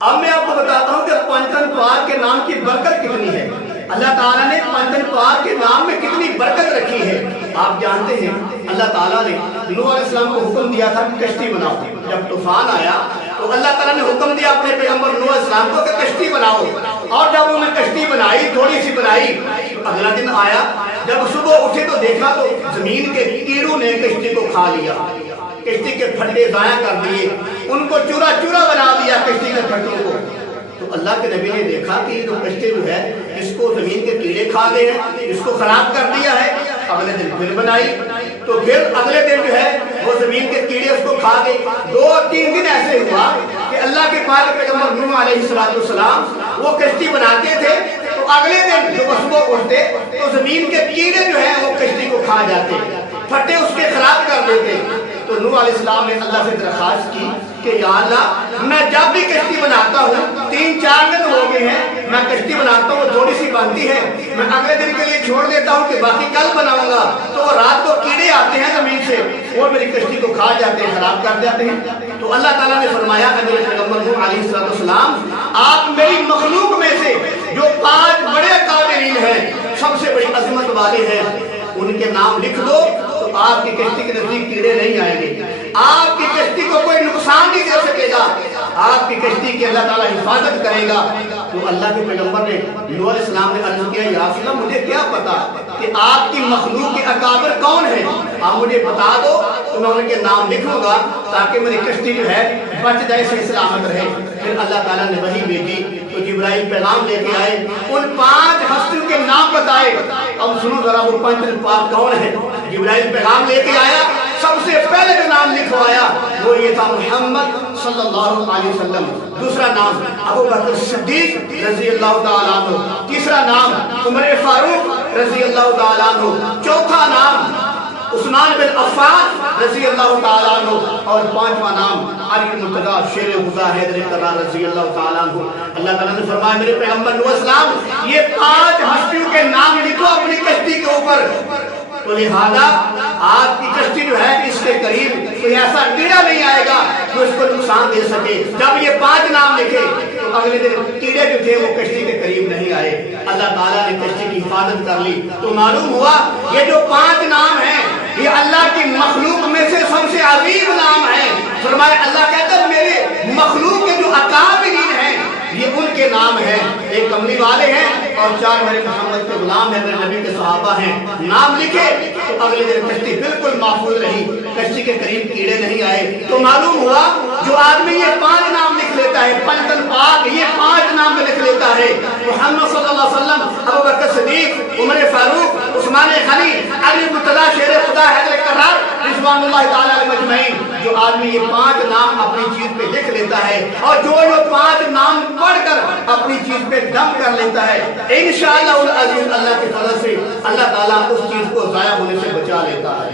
اب میں آپ کو بتاتا ہوں کہ پنجتن پاک کے نام کی برکت کتنی ہے۔ اللہ تعالیٰ نے پنجتن پاک کے نام میں کتنی برکت رکھی ہے۔ آپ جانتے ہیں اللہ تعالیٰ نے نوح علیہ السلام کو حکم دیا تھا کہ کشتی بناؤ۔ جب طوفان آیا تو اللہ تعالیٰ نے حکم دیا اپنے پیغمبر نوح علیہ السلام کو کہ کشتی بناؤ، اور جب انہوں نے کشتی بنائی، تھوڑی سی بنائی، اگلا دن آیا، جب صبح اٹھے تو دیکھا تو زمین کے کیڑوں نے کشتی کو کھا لیا، کشتی کے پھٹے ضائع کر دیے، ان کو چورا چورا بنا دیا کشتی کے پھٹوں کو۔ تو اللہ کے نبی نے دیکھا کہ یہ جو کشتی جو ہے اس کو زمین کے کیڑے کھا گئے ہیں، اس کو خراب کر دیا ہے۔ اگلے دن پھر بنائی تو پھر اگلے دن جو ہے وہ زمین کے کیڑے اس کو کھا گئے۔ 2-3 دن ایسے ہوا کہ اللہ کے پاک پیغمبر نوح علیہ السلام وہ کشتی بناتے تھے تو اگلے دن جو صبح اٹھتے تو زمین کے کیڑے جو ہیں وہ کشتی کو کھا جاتے، پھٹے اس کے خراب کر دیتے۔ تو نوح علیہ السلام نے اللہ سے درخواست کی کہ یا اللہ، میں جب بھی کشتی بناتا ہوں، 3-4 دن ہو گئے ہیں میں کشتی بناتا ہوں، تھوڑی سی بنتی ہے، میں اگلے دن کے لیے چھوڑ دیتا ہوں کہ باقی کل بناؤں گا، تو وہ رات کو کیڑے آتے ہیں زمین سے، وہ میری کشتی کو کھا جاتے ہیں، خراب کر جاتے ہیں۔ تو اللہ تعالیٰ نے فرمایا کہ میرے پیغمبر نوح علیہ السلام، آپ میری مخلوق میں سے جو 5 بڑے قابلین ہیں، سب سے بڑی عظمت والے ہیں، ان کے نام لکھ دو تو آپ کی کشتی کے نزدیک کیڑے نہیں آئیں گے، آپ کی کشتی کو کوئی نقصان نہیں دے سکے گا، آپ کی کشتی کی اللہ تعالیٰ حفاظت کرے گا۔ تو اللہ کے پیغمبر نے نوح علیہ السلام نے عرض کیا، یا رسول اللہ، مجھے کیا پتا کہ آپ کی مخلوق کے اکابر کون ہیں، آپ مجھے بتا دو تو میں ان کے نام لکھوں گا تاکہ میری کشتی جو ہے بچ جائے، صحیح سلامت رہے۔ پھر اللہ تعالیٰ نے وحی بھیجی تو جبرائیل پیغام لے کے آئے، ان 5 ہستیوں کے نام بتائے۔ اب سنو ذرا وہ پنجتن پاک کون ہے۔ جبرائیل پیغام لے کے آیا، سب سے پہلے جو نام لکھوایا وہ یہ تھا محمد صلی اللہ علیہ وسلم، دوسرا نام ابو بکر صدیق رضی اللہ تعالیٰ عنہ، تیسرا نام عمر فاروق رضی اللہ تعالیٰ عنہ، چوتھا نام عثمان بن عفان رضی اللہ تعالیٰ عنہ، اور 5واں نام علی مرتضیٰ شیر خدا حیدر کرار رضی اللہ تعالیٰ عنہ۔ اللہ تعالیٰ نے فرمایا میرے پیغمبر نوح علیہ السلام، یہ 5 ہستیوں کے نام لکھو اپنی کشتی کے اوپر، تو لہذا آپ کی کشتی جو ہے اس کے قریب کوئی ایسا کیڑا نہیں آئے گا جو اس کو نقصان دے سکے۔ جب یہ 5 نام لکھے تو اگلے دن کیڑے جو تھے وہ کشتی کے قریب نہیں آئے، اللہ تعالیٰ نے کشتی کی حفاظت کر لی۔ تو معلوم ہوا یہ جو 5 نام ہیں یہ اللہ کی مخلوق میں سے سب سے عظیم نام ہے۔ فرمایا اللہ کہتا ہے میرے مخلوق کے جو اکابرین ہیں یہ ان کے نام ہیں، ایک کملی والے ہیں اور 4 میرے محمد کے غلام ہیں، میرے نبی کے صحابہ ہیں۔ نام لکھے تو اگلے دن کشتی بالکل محفوظ رہی، کشتی کے قریب کیڑے نہیں آئے۔ تو معلوم ہوا جو آدمی یہ 5 نام لکھ لیتا ہے، پنجتن پاک یہ 5 نام لکھ لیتا ہے، محمد صلی اللہ علیہ وسلم، ابو بکر صدیق، عمر فاروق، عثمان غنی، علی مرتضیٰ شیر خدا حیدر کرار رضوان اللہ تعالیٰ علیہ مجمعین، جو آدمی یہ 5 نام اپنی چیز پہ لکھ لیتا ہے اور جو 5 نام پڑھ کر اپنی چیز پہ دم کر لیتا ہے، انشاءاللہ العزیز اللہ کے فضل سے اللہ تعالیٰ اس چیز کو ضائع ہونے سے بچا لیتا ہے۔